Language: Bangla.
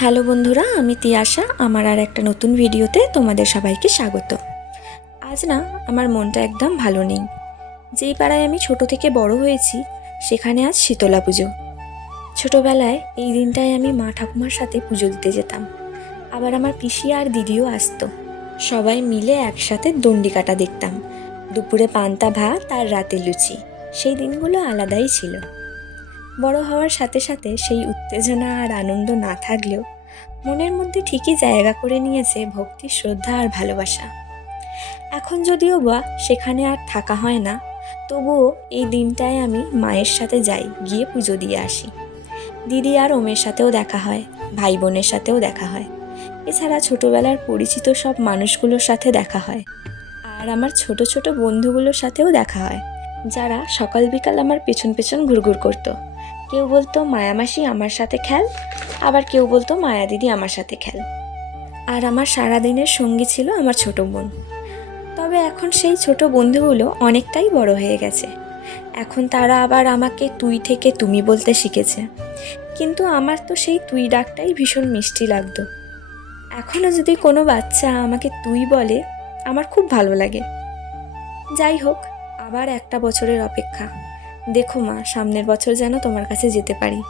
হ্যালো বন্ধুরা, আমি তিয়াশা। আমার আর একটা নতুন ভিডিওতে তোমাদের সবাইকে স্বাগত। আজ না আমার মনটা একদম ভালো নেই। যেই পাড়ায় আমি ছোট থেকে বড় হয়েছি সেখানে আজ শীতলা পুজো। ছোটবেলায় এই দিনটায় আমি মা ঠাকুমার সাথে পুজো দিতে যেতাম। আবার আমার পিসি আর দিদিও আসতো। সবাই মিলে একসাথে দণ্ডি কাটা দেখতাম। দুপুরে পান্তা ভাত আর রাতে লুচি। সেই দিনগুলো আলাদাই ছিল। বড় হওয়ার সাথে সাথে সেই উত্তেজনা আর আনন্দ না থাকলেও মনের মধ্যে ঠিকই জায়গা করে নিয়েছে ভক্তি, শ্রদ্ধা আর ভালোবাসা। এখন যদিও বা সেখানে আর থাকা হয় না, তবুও এই দিনটায় আমি মায়ের সাথে যাই, গিয়ে পুজো দিয়ে আসি। দিদি আর ওমের সাথেও দেখা হয়, ভাই বোনের সাথেও দেখা হয়। এছাড়া ছোটবেলার পরিচিত সব মানুষগুলোর সাথে দেখা হয়। আর আমার ছোট ছোট বন্ধুগুলোর সাথেও দেখা হয়, যারা সকাল বিকাল আমার পেছন পেছন ঘুরঘুর করতো। কেউ বলতো মায়ামাসি আমার সাথে খেল, আবার কেউ বলতো মায়া দিদি আমার সাথে খেল। আর আমার সারাদিনের সঙ্গী ছিল আমার ছোট বোন। তবে এখন সেই ছোট বন্ধুগুলো অনেকটাই বড় হয়ে গেছে। এখন তারা আবার আমাকে তুই থেকে তুমি বলতে শিখেছে। কিন্তু আমার তো সেই তুই ডাকটাই ভীষণ মিষ্টি লাগতো। এখনও যদি কোনো বাচ্চা আমাকে তুই বলে, আমার খুব ভালো লাগে। যাই হোক, আবার একটা বছরের অপেক্ষা। দেখো মা, সামনের বছর যেন তোমার কাছে যেতে পারি।